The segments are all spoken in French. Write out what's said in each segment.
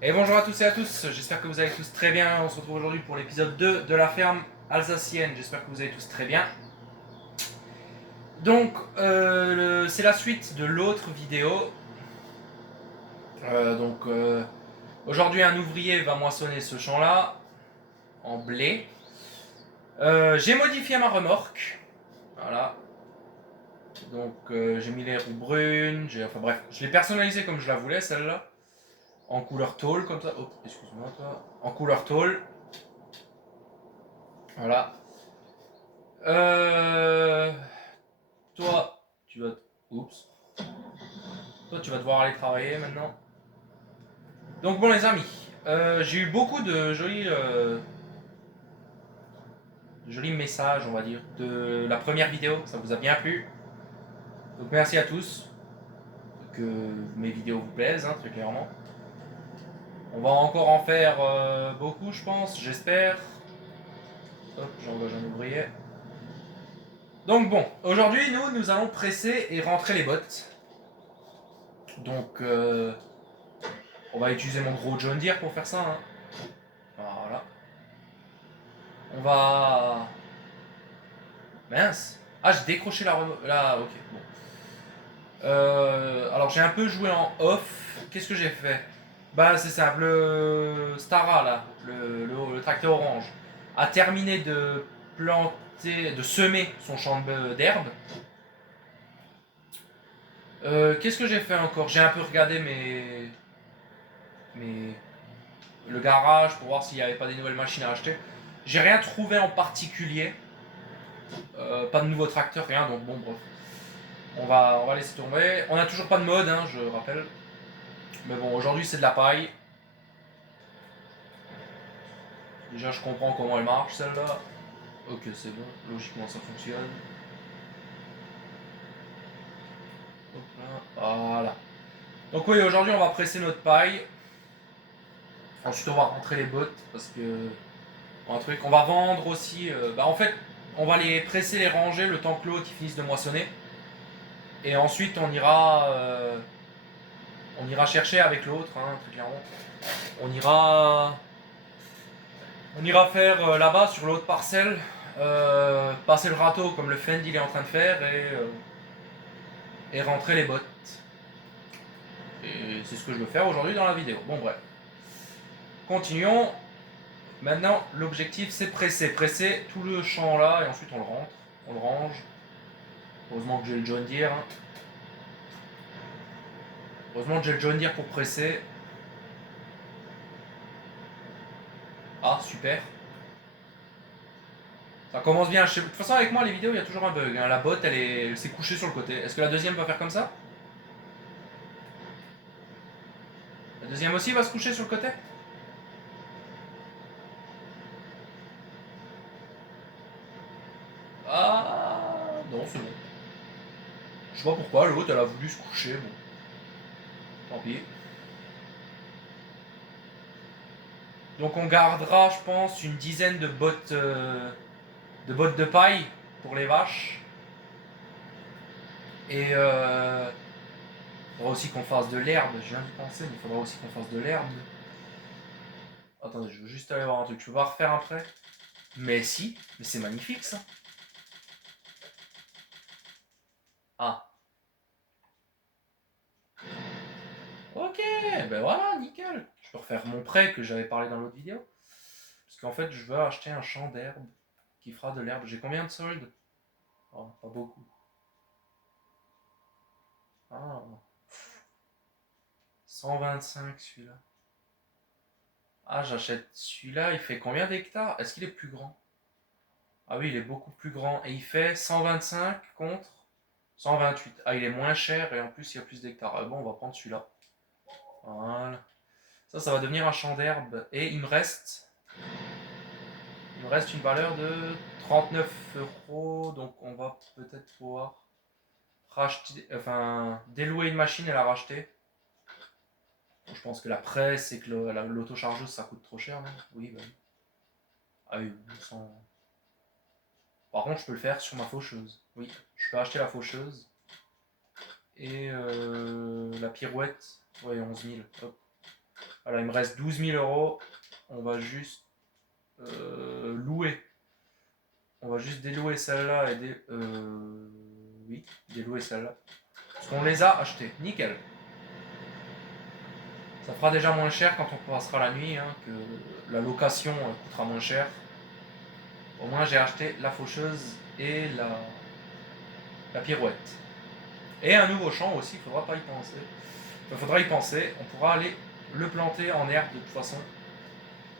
Et bonjour à tous et à tous, j'espère que vous allez tous très bien. On se retrouve aujourd'hui pour l'épisode 2 de la ferme alsacienne. J'espère que vous allez tous très bien. Donc, c'est la suite de l'autre vidéo. Aujourd'hui, un ouvrier va moissonner ce champ-là en blé. J'ai modifié ma remorque. Voilà. Donc, j'ai mis les roues brunes. Enfin bref, je l'ai personnalisée comme je la voulais, celle-là. En couleur tôle, comme ça. Oh, excuse-moi, toi. En couleur tôle. Voilà. Euh, Toi, tu vas. Oups. Toi, tu vas devoir aller travailler maintenant. Donc, bon, les amis, j'ai eu beaucoup de jolis messages, on va dire, de la première vidéo. Ça vous a bien plu. Donc, merci à tous. Que mes vidéos vous plaisent, hein, très clairement. On va encore en faire beaucoup, je pense, j'espère. Hop, j'engage un ouvrier. Donc, bon, aujourd'hui, nous allons presser et rentrer les bottes. Donc, on va utiliser mon gros John Deere pour faire ça. Hein. Voilà. On va. Mince. Ah, j'ai décroché la remote. Là, ok. Bon. Alors, j'ai un peu joué en off. Qu'est-ce que j'ai fait? Bah, c'est simple. Le Stara, là, le tracteur orange, a terminé de planter, de semer son champ d'herbe. Qu'est-ce que j'ai fait encore? J'ai un peu regardé mes, le garage pour voir s'il n'y avait pas des nouvelles machines à acheter. J'ai rien trouvé en particulier. Pas de nouveau tracteur, rien. Donc, bon, bref. On va laisser tomber. On n'a toujours pas de mode, hein, je rappelle. Mais bon, aujourd'hui c'est de la paille. Déjà, je comprends comment elle marche celle-là. Ok, c'est bon. Logiquement, ça fonctionne. Hop là. Voilà. Donc, oui, aujourd'hui, on va presser notre paille. Ensuite, on va rentrer les bottes parce que. Un truc. On va vendre aussi. En fait, on va les presser, les ranger le temps que l'autre finisse de moissonner. Et ensuite, on ira chercher avec l'autre, hein, très clairement. On ira On ira faire là-bas sur l'autre parcelle, passer le râteau comme le Fend il est en train de faire et rentrer les bottes. Et c'est ce que je veux faire aujourd'hui dans la vidéo. Bon bref. Continuons. Maintenant l'objectif c'est presser. Presser tout le champ là et ensuite on le rentre. On le range. Heureusement que j'ai le John Deere. Hein. Heureusement que j'ai le John Deere pour presser. Ah super. Ça commence bien. De toute façon avec moi les vidéos il y a toujours un bug. Hein. La botte elle s'est couchée sur le côté. Est-ce que la deuxième va faire comme ça? La deuxième aussi va se coucher sur le côté? Ah non, c'est bon. Je sais pas pourquoi, l'autre elle a voulu se coucher, bon, tant pis. Donc on gardera, je pense, une dizaine de bottes de paille pour les vaches. Et il faudra aussi qu'on fasse de l'herbe, je viens d'y penser, mais il faudra aussi qu'on fasse de l'herbe. Attendez, je veux juste aller voir un truc, tu veux pas refaire après? Mais si, mais c'est magnifique ça. Ah, ok, ben voilà, nickel. Je peux refaire mon prêt que j'avais parlé dans l'autre vidéo. Parce qu'en fait, je veux acheter un champ d'herbe qui fera de l'herbe. J'ai combien de soldes? Oh, pas beaucoup. Ah, 125 celui-là. Ah, j'achète celui-là, il fait combien d'hectares? Est-ce qu'il est plus grand? Ah oui, il est beaucoup plus grand. Et il fait 125 contre 128. Ah, il est moins cher et en plus il y a plus d'hectares. Ah, bon, on va prendre celui-là. Voilà. Ça va devenir un champ d'herbe. Et il me reste une valeur de 39 €. Donc on va peut-être pouvoir racheter, enfin, délouer une machine et la racheter. Bon, je pense que la presse et que l'autochargeuse ça coûte trop cher, non? Oui, bah oui. Ah oui, sans, par contre, je peux le faire sur ma faucheuse. Oui, je peux acheter la faucheuse. Et la pirouette, ouais, 11 000. Hop. Voilà, il me reste 12 000 euros. On va juste louer. On va juste délouer celle-là et oui, délouer celle-là. Parce qu'on les a achetées. Nickel. Ça fera déjà moins cher quand on passera la nuit, hein, que la location coûtera moins cher. Au moins j'ai acheté la faucheuse et la pirouette. Et un nouveau champ aussi, il faudra pas y penser. Il faudra y penser, on pourra aller le planter en herbe de toute façon.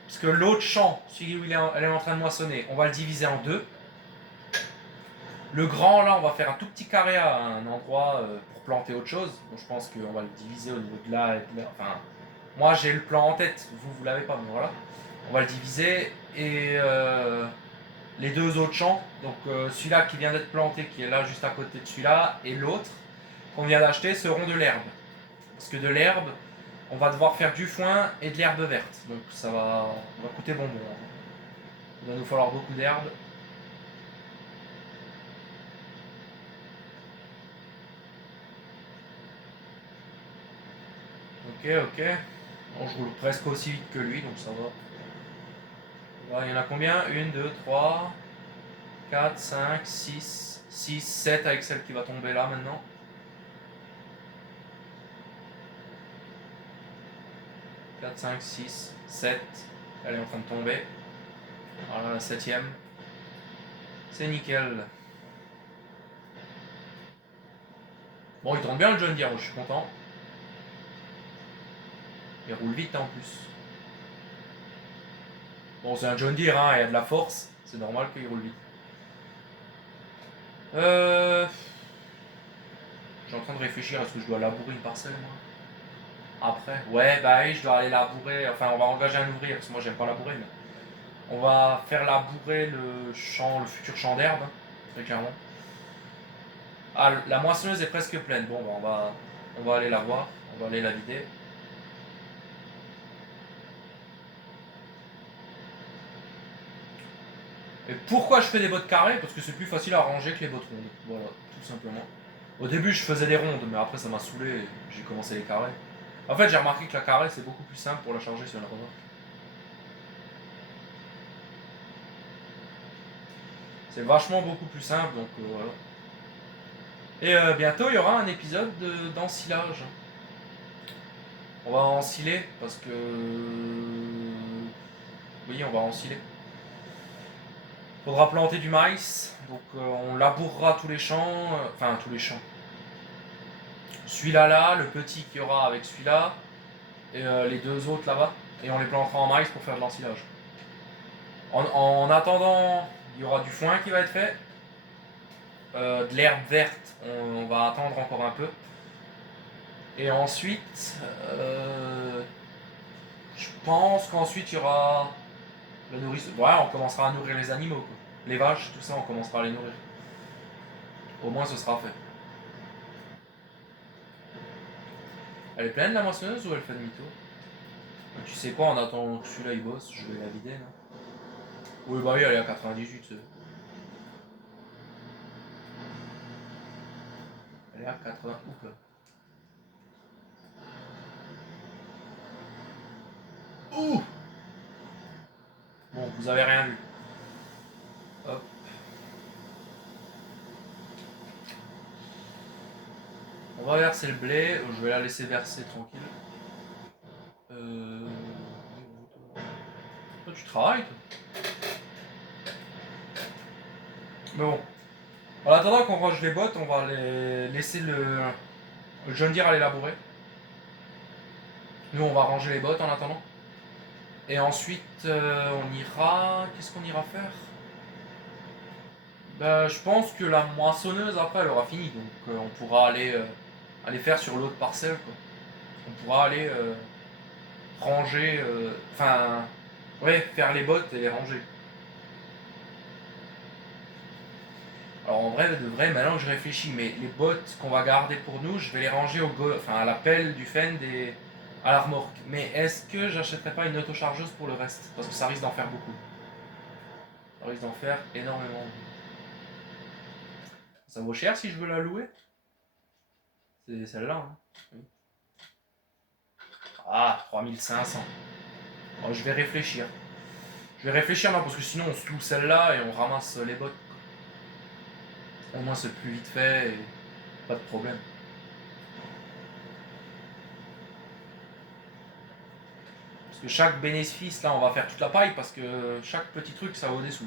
Parce que l'autre champ, celui où elle est en train de moissonner, on va le diviser en deux. Le grand là, on va faire un tout petit carré à un endroit pour planter autre chose. Donc je pense qu'on va le diviser au niveau de là et de là. Enfin, moi j'ai le plan en tête, vous l'avez pas, mais voilà. On va le diviser et les deux autres champs, donc celui-là qui vient d'être planté, qui est là juste à côté de celui-là, et l'autre qu'on vient d'acheter seront de l'herbe. Parce que de l'herbe, on va devoir faire du foin et de l'herbe verte. Donc ça va coûter bonbon. Il va nous falloir beaucoup d'herbe. Ok, ok. Bon, je roule presque aussi vite que lui, donc ça va. Là, il y en a combien 1, 2, 3, 4, 5, 6, 6, 7 avec celle qui va tomber là maintenant. 4, 5, 6, 7. Elle est en train de tomber. Voilà la 7ème. C'est nickel. Bon, il tourne bien le John Deere, je suis content. Il roule vite en plus. Bon, c'est un John Deere, hein, il y a de la force. C'est normal qu'il roule vite. Je suis en train de réfléchir, est-ce que je dois labourer une parcelle moi après? Ouais, bah oui, je dois aller labourer. Enfin, on va engager un ouvrier, parce que moi j'aime pas labourer, mais on va faire labourer le champ, le futur champ d'herbe, très clairement. Ah, la moissonneuse est presque pleine. Bon, bah, on va aller la voir, on va aller la vider. Et pourquoi je fais des bottes carrées? Parce que c'est plus facile à ranger que les bottes rondes. Voilà, tout simplement. Au début, je faisais des rondes, mais après, ça m'a saoulé et j'ai commencé les carrés. En fait, j'ai remarqué que la carrée, c'est beaucoup plus simple pour la charger sur la remorque. C'est vachement beaucoup plus simple, donc voilà. Et bientôt, il y aura un épisode d'ensilage. On va ensiler, parce que... Oui, on va ensiler. Faudra planter du maïs, donc on labourera tous les champs, enfin tous les champs. Celui-là là, le petit qu'il y aura avec celui-là, et les deux autres là-bas, et on les plantera en maïs pour faire de l'ensilage. En attendant, il y aura du foin qui va être fait, de l'herbe verte, on va attendre encore un peu. Et ensuite, je pense qu'ensuite il y aura la nourriture. Ouais, on commencera à nourrir les animaux, quoi. Les vaches, tout ça, on commencera à les nourrir. Au moins, ce sera fait. Elle est pleine la moissonneuse ou elle fait demi-tour? Tu sais quoi, en attendant que celui-là il bosse, je vais la vider, non? Oui, bah oui, elle est à 98. Elle est à 80. Oups là. Ouh! Bon, vous avez rien vu. Hop. On va verser le blé. Je vais la laisser verser tranquille. Toi, tu travailles, toi? Mais bon. En attendant qu'on range les bottes, on va laisser le John Deere aller labourer. Nous, on va ranger les bottes en attendant. Et ensuite, on ira. Qu'est-ce qu'on ira faire? Bah, je pense que la moissonneuse après elle aura fini, donc on pourra aller faire sur l'autre parcelle, quoi. On pourra aller ranger, enfin, ouais, faire les bottes et les ranger. Alors en vrai, de vrai, maintenant que je réfléchis, mais les bottes qu'on va garder pour nous, je vais les ranger à la pelle du Fend et à la remorque. Mais est-ce que j'achèterais pas une autochargeuse pour le reste? Parce que ça risque d'en faire beaucoup. Ça risque d'en faire énormément. Ça vaut cher si je veux la louer? C'est celle-là, hein. Oui. Ah, 3500. Oh, je vais réfléchir. Je vais réfléchir non, parce que sinon on se loue celle-là et on ramasse les bottes. Au moins c'est plus vite fait et pas de problème. Parce que chaque bénéfice, là on va faire toute la paille parce que chaque petit truc ça vaut des sous.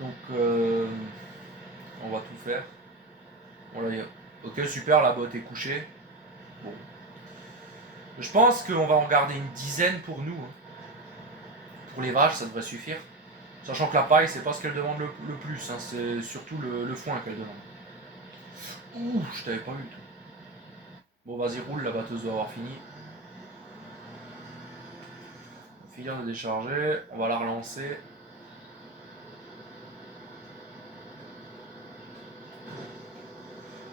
Donc on va tout faire. Bon, là, ok super, la botte est couchée. Bon. Je pense qu'on va en garder une dizaine pour nous. Pour les vaches ça devrait suffire. Sachant que la paille c'est pas ce qu'elle demande le plus, hein, c'est surtout le foin qu'elle demande. Ouh, je t'avais pas vu tout. Bon vas-y roule, la batteuse doit avoir fini. Finir de décharger, on va la relancer.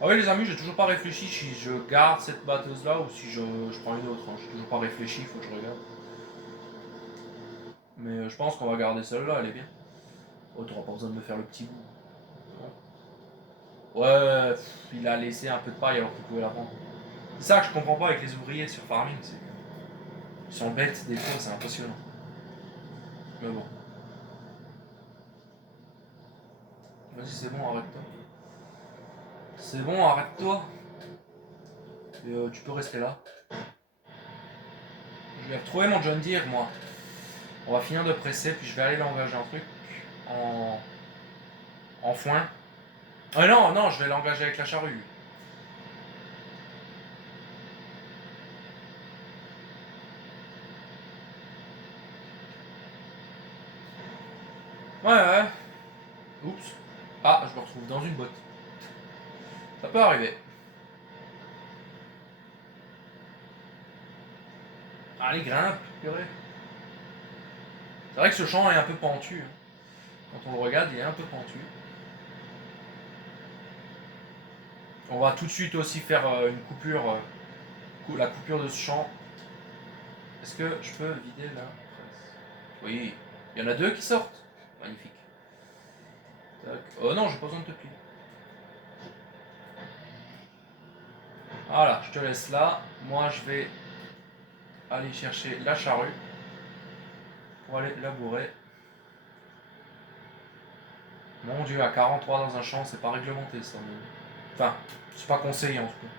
Ah oui les amis, j'ai toujours pas réfléchi si je garde cette batteuse là ou si je prends une autre. Hein. J'ai toujours pas réfléchi, il faut que je regarde. Mais je pense qu'on va garder celle-là, elle est bien. Oh, t'auras pas besoin de me faire le petit bout. Non. Ouais, il a laissé un peu de paille alors qu'il pouvait la prendre. C'est ça que je comprends pas avec les ouvriers sur farming, c'est qu'ils sont bêtes des fois, c'est impressionnant. Mais bon. Vas-y, c'est bon, arrête-toi. C'est bon, arrête-toi. Et tu peux rester là. Je vais retrouver mon John Deere, moi. On va finir de presser, puis je vais aller l'engager un truc en foin. Ah non, non, je vais l'engager avec la charrue. Ouais, ouais. Oups. Ah, je me retrouve dans une botte. Ça peut arriver. Allez, grimpe, purée. C'est vrai que ce champ est un peu pentu. Hein. Quand on le regarde, il est un peu pentu. On va tout de suite aussi faire une coupure, la coupure de ce champ. Est-ce que je peux vider la presse? Oui, il y en a deux qui sortent. Magnifique. Tac. Oh non, j'ai pas besoin de te plier. Voilà, je te laisse là. Moi, je vais aller chercher la charrue pour aller labourer. Mon dieu, à 43 dans un champ, c'est pas réglementé ça. Enfin, c'est pas conseillé en tout cas.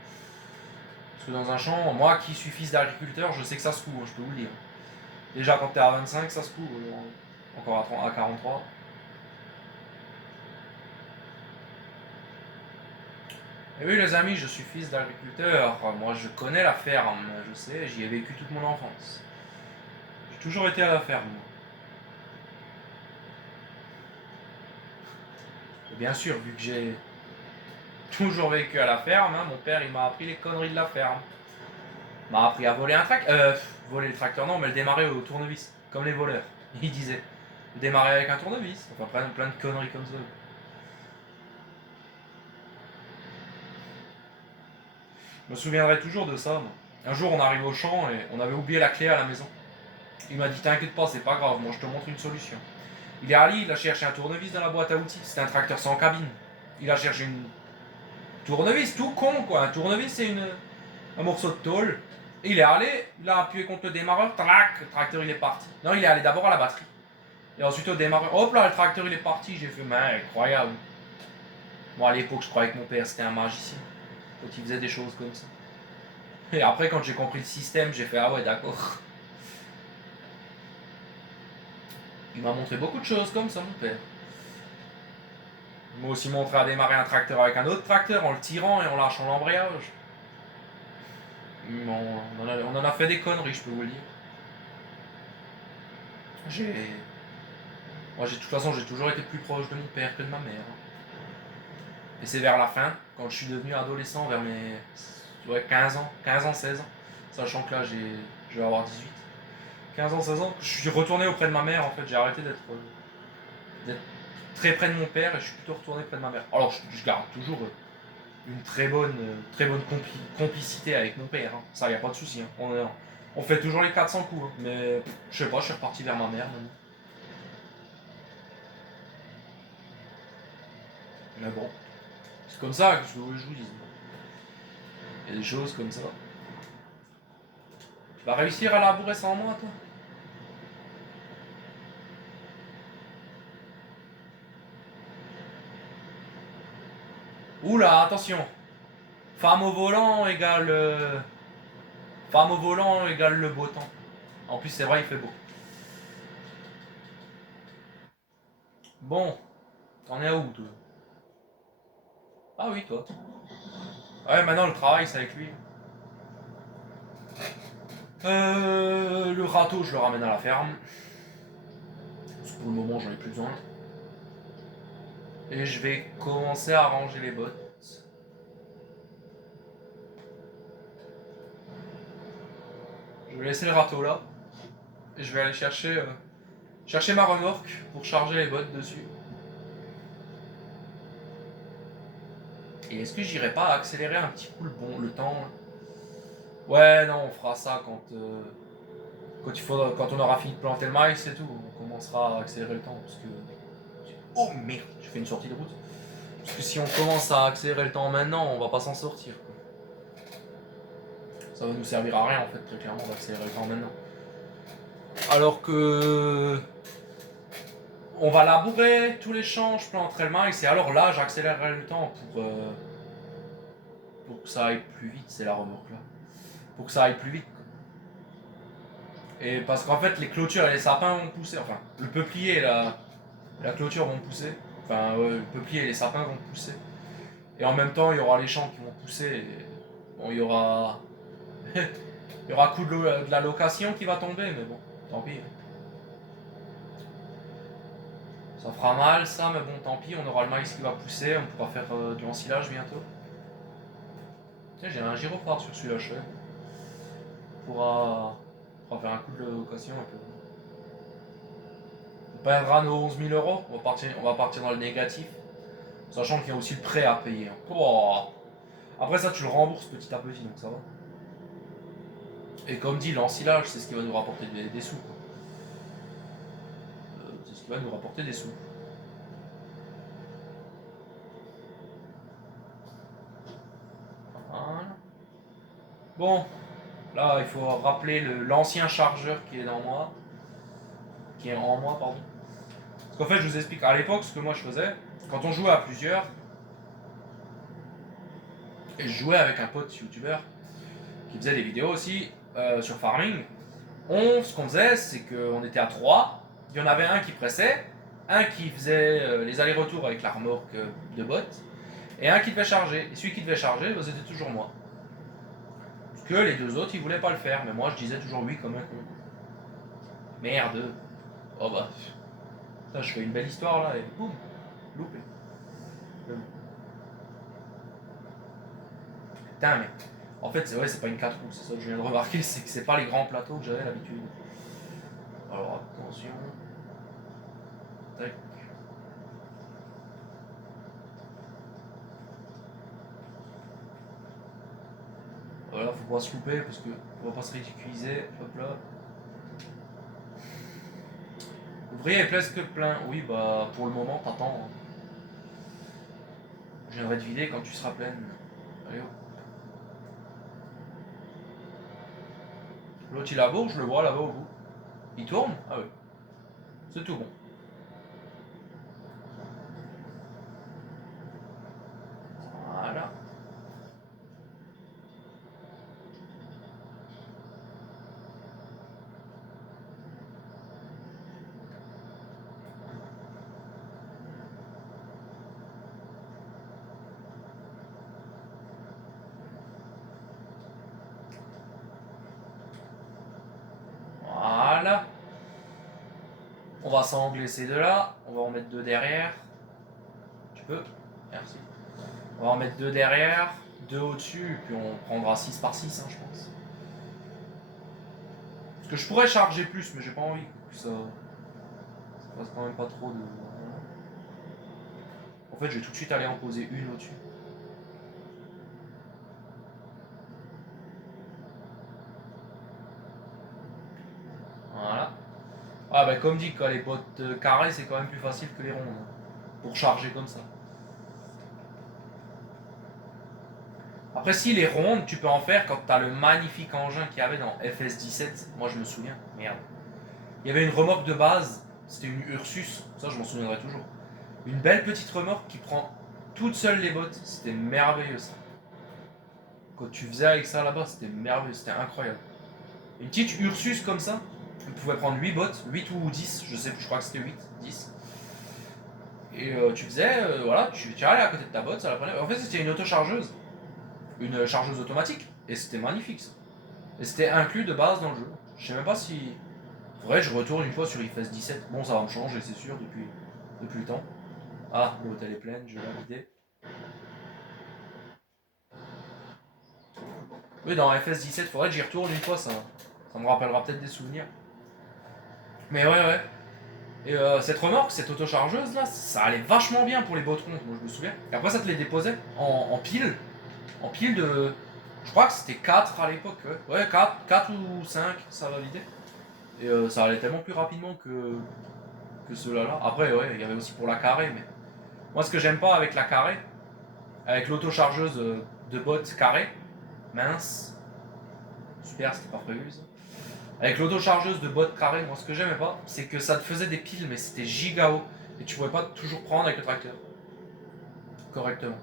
Parce que dans un champ, moi qui suis fils d'agriculteur, je sais que ça se coud, je peux vous le dire. Déjà quand t'es à 25, ça se coud. Encore à 43. Et oui les amis, je suis fils d'agriculteur. Moi je connais la ferme, je sais, j'y ai vécu toute mon enfance. J'ai toujours été à la ferme. Et bien sûr, vu que j'ai toujours vécu à la ferme, hein, mon père il m'a appris les conneries de la ferme. Il m'a appris à voler un tracteur. Voler le tracteur non, mais le démarrer au tournevis, comme les voleurs. Il disait. Démarrer avec un tournevis, enfin plein de conneries comme ça. Je me souviendrai toujours de ça. Moi. Un jour, on arrive au champ et on avait oublié la clé à la maison. Il m'a dit t'inquiète pas, c'est pas grave, moi je te montre une solution. Il est allé, il a cherché un tournevis dans la boîte à outils. C'était un tracteur sans cabine. Il a cherché une tournevis, tout con quoi. Un tournevis, c'est un morceau de tôle. Et il est allé, il a appuyé contre le démarreur, tac, le tracteur il est parti. Non, il est allé d'abord à la batterie. Et ensuite au démarreur, hop là, le tracteur il est parti. J'ai fait, mais incroyable. Moi à l'époque, je croyais que mon père c'était un magicien. Quand il faisait des choses comme ça. Et après, quand j'ai compris le système, j'ai fait, ah ouais, d'accord. Il m'a montré beaucoup de choses comme ça, mon père. Il m'a aussi montré à démarrer un tracteur avec un autre tracteur en le tirant et en lâchant l'embrayage. On en a fait des conneries, je peux vous le dire. J'ai. Moi, de toute façon, j'ai toujours été plus proche de mon père que de ma mère. Et c'est vers la fin, quand je suis devenu adolescent, vers mes 15 ans, 16 ans, sachant que là, je vais avoir 18. 15 ans, 16 ans, je suis retourné auprès de ma mère en fait, j'ai arrêté d'être très près de mon père et je suis plutôt retourné près de ma mère. Alors je garde toujours une très bonne complicité avec mon père, hein. Ça y a pas de souci. Hein. On fait toujours les 400 coups, hein. Mais je sais pas, je suis reparti vers ma mère maintenant. Mais bon, c'est comme ça que je vous dis. Il y a des choses comme ça. Tu vas réussir à labourer sans moi, toi? Oula, attention. Femme au volant égale... Femme au volant égale le beau temps. En plus, c'est vrai, il fait beau. Bon, t'en es à où, toi? Ah oui, toi. Ouais, maintenant, le travail, c'est avec lui. Le râteau, je le ramène à la ferme. Parce que pour le moment, j'en ai plus besoin. Et je vais commencer à ranger les bottes. Je vais laisser le râteau là. Et je vais aller chercher ma remorque pour charger les bottes dessus. Et est-ce que j'irai pas accélérer un petit coup le temps? Ouais, non, on fera ça quand on aura fini de planter le maïs, c'est tout. On commencera à accélérer le temps. Parce que... Oh merde, je fais une sortie de route. Parce que si on commence à accélérer le temps maintenant, on va pas s'en sortir. Ça va nous servir à rien en fait, très clairement, d'accélérer le temps maintenant. Alors que... On va labourer tous les champs, je planterai le maïs, et alors là, j'accélérerai le temps pour que ça aille plus vite, c'est la remorque là. Pour que ça aille plus vite. Et parce qu'en fait, les clôtures et les sapins vont pousser, enfin, le peuplier et la clôture vont pousser. Enfin, le peuplier et les sapins vont pousser. Et en même temps, il y aura les champs qui vont pousser. Et, bon, il y aura... il y aura coup de la location qui va tomber, mais bon, tant pis. Ça fera mal ça, mais bon, tant pis, on aura le maïs qui va pousser, on pourra faire du ensilage bientôt. Tiens, j'ai un gyrophare sur celui-là, je sais. On pourra faire un coup de location un peu. On perdra nos 11 000 euros, on va partir dans le négatif. Sachant qu'il y a aussi le prêt à payer. Oh. Après ça, tu le rembourses petit à petit, donc ça va. Et comme dit, l'ensilage, c'est ce qui va nous rapporter des sous. C'est ce qui va nous rapporter des sous. Voilà. Bon, là, il faut rappeler l'ancien chargeur qui est dans moi. Qui est en moi, pardon. Parce qu'en fait, je vous explique, à l'époque, ce que moi je faisais, quand on jouait à plusieurs, et je jouais avec un pote youtubeur qui faisait des vidéos aussi sur farming, ce qu'on faisait, c'est qu'on était à 3, il y en avait un qui pressait, un qui faisait les allers-retours avec la remorque de bottes, et un qui devait charger. Et celui qui devait charger, bah, c'était toujours moi. Parce que les deux autres, ils voulaient pas le faire, mais moi je disais toujours oui comme un con. Merde. Oh bah. Putain, je fais une belle histoire là, et boum, loupé. Putain, mais en fait, c'est vrai, c'est pas une 4 roues, c'est ça que je viens de remarquer, c'est que c'est pas les grands plateaux que j'avais l'habitude. Alors attention. Tac. Voilà, faut pas se louper parce que on va pas se ridiculiser. Hop là. L'ouvrier est presque plein. Oui, bah pour le moment, t'attends. Hein. Je viendrai te vider quand tu seras pleine. Allez hop. L'autre il laboure, je le vois là-bas au bout. Il tourne? Ah oui. C'est tout bon. Voilà. Voilà. On va s'engler ces deux là. On va en mettre deux derrière. Tu peux? Merci. On va en mettre deux derrière, deux au-dessus, et puis on prendra 6 par 6, hein, je pense. Parce que je pourrais charger plus, mais j'ai pas envie que ça fasse quand même pas trop de... En fait, je vais tout de suite aller en poser une au-dessus. Voilà. Ah bah comme dit, quand les bottes carrées, c'est quand même plus facile que les rondes. Hein, pour charger comme ça. Après, si les rondes, tu peux en faire quand t'as le magnifique engin qu'il y avait dans FS17. Moi, je me souviens. Merde. Il y avait une remorque de base. C'était une Ursus. Ça, je m'en souviendrai toujours. Une belle petite remorque qui prend toute seule les bottes. C'était merveilleux, ça. Quand tu faisais avec ça là-bas, c'était merveilleux. C'était incroyable. Une petite Ursus comme ça. Tu pouvais prendre 8 bottes. 8 ou 10. Je sais plus. Je crois que c'était 8. 10. Et tu faisais, voilà, tu allais à côté de ta botte, ça la prenait. En fait, c'était une autochargeuse. Une chargeuse automatique. Et c'était magnifique, ça. Et c'était inclus de base dans le jeu. Je sais même pas si. Faudrait que je retourne une fois sur IFS 17. Bon, ça va me changer, c'est sûr, depuis le temps. Ah, l'hôtel est plein, je vais la vider. Oui, dans FS 17, faudrait que j'y retourne une fois, ça me rappellera peut-être des souvenirs. Mais ouais, ouais. Et cette remorque, cette autochargeuse là, ça allait vachement bien pour les bottes rondes, moi je me souviens. Et après, ça te les déposait en pile. En pile de. Je crois que c'était 4 à l'époque, ouais. Ouais, 4 ou 5, ça va vider. Et ça allait tellement plus rapidement que ceux-là. Après, ouais, il y avait aussi pour la carrée, mais. Moi, ce que j'aime pas avec la carrée, avec l'autochargeuse de bottes carrée, mince, super, c'était pas prévu ça. Avec l'autochargeuse de bottes carrée, moi, ce que j'aimais pas, c'est que ça te faisait des piles, mais c'était giga haut. Et tu pouvais pas toujours prendre avec le tracteur. Correctement.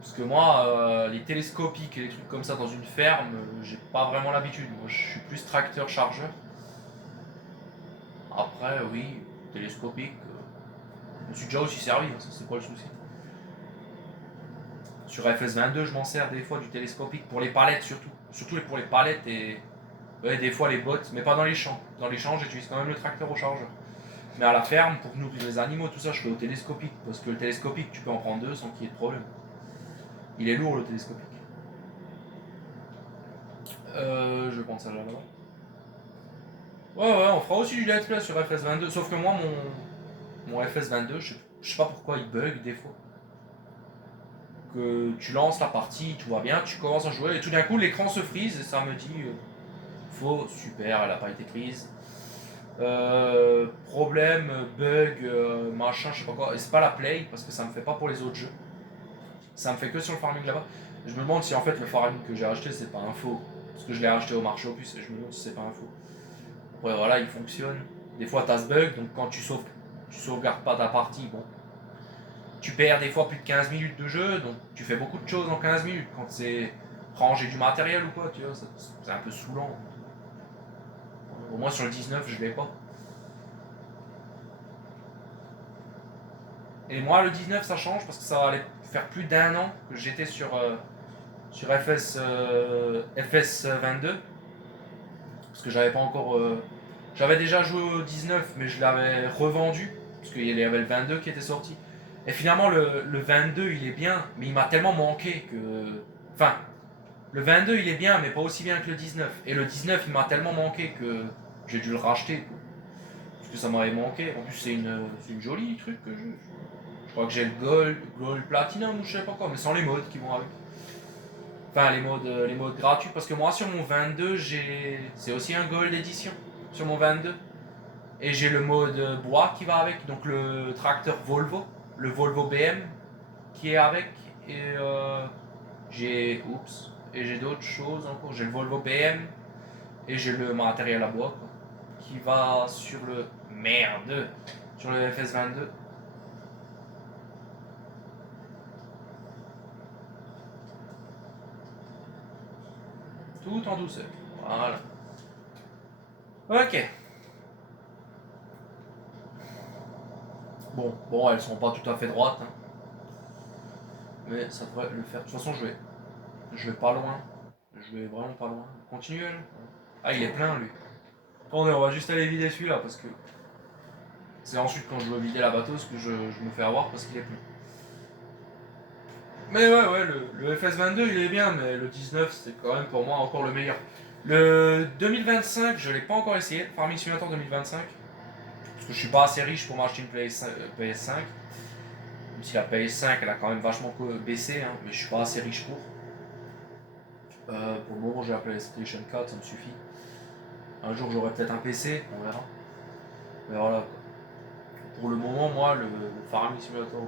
Parce que moi, les télescopiques et les trucs comme ça dans une ferme, j'ai pas vraiment l'habitude. Moi, je suis plus tracteur-chargeur. Après, oui, télescopique, je me suis déjà aussi servi, hein, ça c'est pas le souci. Sur FS22, je m'en sers des fois du télescopique pour les palettes surtout. Surtout pour les palettes et ouais, des fois les bottes, mais pas dans les champs. Dans les champs, j'utilise quand même le tracteur au chargeur. Mais à la ferme, pour nourrir les animaux, tout ça, je fais au télescopique. Parce que le télescopique, tu peux en prendre deux sans qu'il y ait de problème. Il est lourd le télescopique. Je pense à là-bas. Ouais, ouais, on fera aussi du let's play sur FS22. Sauf que moi, mon FS22, je sais pas pourquoi il bug des fois. Que tu lances la partie, tout va bien, tu commences à jouer et tout d'un coup l'écran se freeze et ça me dit faux, super, elle a pas été prise. Problème, bug, machin, je sais pas quoi. Et c'est pas la play parce que ça me fait pas pour les autres jeux. Ça me fait que sur le farming là-bas. Je me demande si en fait le farming que j'ai acheté c'est pas un faux. Parce que je l'ai acheté au marché aux puces et je me demande si c'est pas un faux. Après voilà, il fonctionne. Des fois t'as ce bug, donc quand tu sauvegardes pas ta partie, bon. Tu perds des fois plus de 15 minutes de jeu, donc tu fais beaucoup de choses en 15 minutes. Quand c'est ranger du matériel ou quoi, tu vois, c'est un peu saoulant. Au moins sur le 19, je l'ai pas. Et moi, le 19, ça change parce que ça allait faire plus d'un an que j'étais sur FS22. Parce que j'avais pas encore. J'avais déjà joué au 19, mais je l'avais revendu. Parce qu'il y avait le 22 qui était sorti. Et finalement, le 22, il est bien, mais il m'a tellement manqué que. Enfin, le 22, il est bien, mais pas aussi bien que le 19. Et le 19, il m'a tellement manqué que j'ai dû le racheter. Quoi. Parce que ça m'avait manqué. En plus, c'est une jolie truc que je. Je crois que j'ai le Gold Platinum ou je sais pas quoi, mais sans les modes qui vont avec. Enfin, les modes gratuits, parce que moi sur mon 22, c'est aussi un Gold Edition. Sur mon 22. Et j'ai le mode bois qui va avec, donc le tracteur Volvo, le Volvo BM qui est avec. Et j'ai d'autres choses encore. J'ai le Volvo BM et j'ai le matériel à bois quoi, qui va sur le. Merde! Sur le FS22. Tout en douceur. Voilà. Ok. Bon, elles sont pas tout à fait droites, hein. Mais ça devrait le faire. De toute façon, je vais pas loin. Je vais vraiment pas loin. Continue, elle. Ah, il est plein, lui. Attendez, on va juste aller vider celui-là, parce que c'est ensuite quand je veux vider la batteuse que je me fais avoir, parce qu'il est plein. Mais ouais, le FS22, il est bien, mais le 19, c'est quand même pour moi encore le meilleur. Le 2025, je l'ai pas encore essayé. Farming Simulator 2025. Parce que je suis pas assez riche pour m'acheter une PS5. Même si la PS5 elle a quand même vachement baissé, hein, mais je suis pas assez riche pour. Pour le moment j'ai la PlayStation 4, ça me suffit. Un jour j'aurai peut-être un PC, on verra. Mais voilà. Pour le moment, moi, le Farming Simulator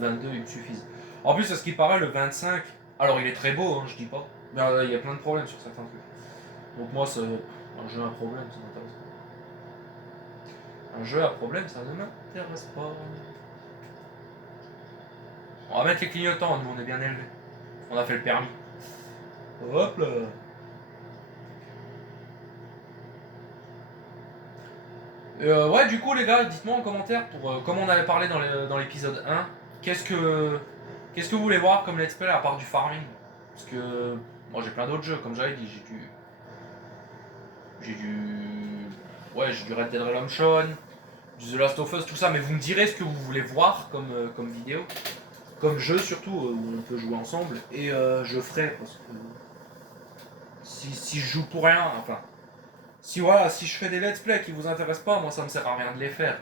2019-22, il me suffit. En plus, à ce qui paraît, le 25, alors il est très beau, hein, je dis pas, mais il y a plein de problèmes sur certains trucs. Donc moi, un jeu à problème, ça m'intéresse pas. Un jeu à problème, ça ne m'intéresse pas. On va mettre les clignotants, nous on est bien élevés. On a fait le permis. Hop là. Ouais, du coup, les gars, dites-moi en commentaire, comme on avait parlé dans l'épisode 1, qu'est-ce que, qu'est-ce que vous voulez voir comme let's play à part du farming? Parce que moi j'ai plein d'autres jeux, comme j'avais dit, j'ai du. Ouais, j'ai du Red Dead Redemption, du The Last of Us, tout ça, mais vous me direz ce que vous voulez voir comme vidéo, comme jeu surtout, où on peut jouer ensemble, et je ferai, parce que si je joue pour rien, enfin, si voilà, si je fais des let's play qui vous intéressent pas, moi ça me sert à rien de les faire,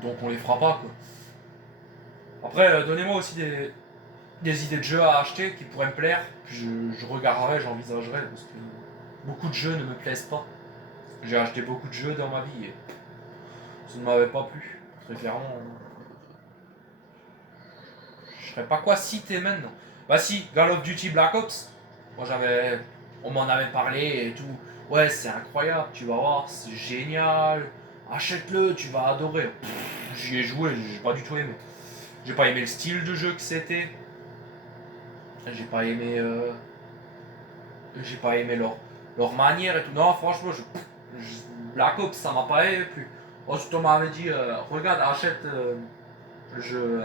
donc on les fera pas quoi. Après, donnez-moi aussi des idées de jeux à acheter qui pourraient me plaire, puis je regarderai, j'envisagerai, parce que beaucoup de jeux ne me plaisent pas. J'ai acheté beaucoup de jeux dans ma vie et ça ne m'avait pas plu, très clairement. Je serais pas quoi citer maintenant. Bah si, Call of Duty Black Ops, moi on m'en avait parlé et tout. Ouais, c'est incroyable, tu vas voir, c'est génial. Achète-le, tu vas adorer. J'y ai joué, j'ai pas du tout aimé. J'ai pas aimé le style de jeu que c'était. J'ai pas aimé, j'ai pas aimé leur manière et tout. Non, franchement, Black Ops, ça m'a pas plu. Ensuite, on m'avait dit, regarde, achète le jeu.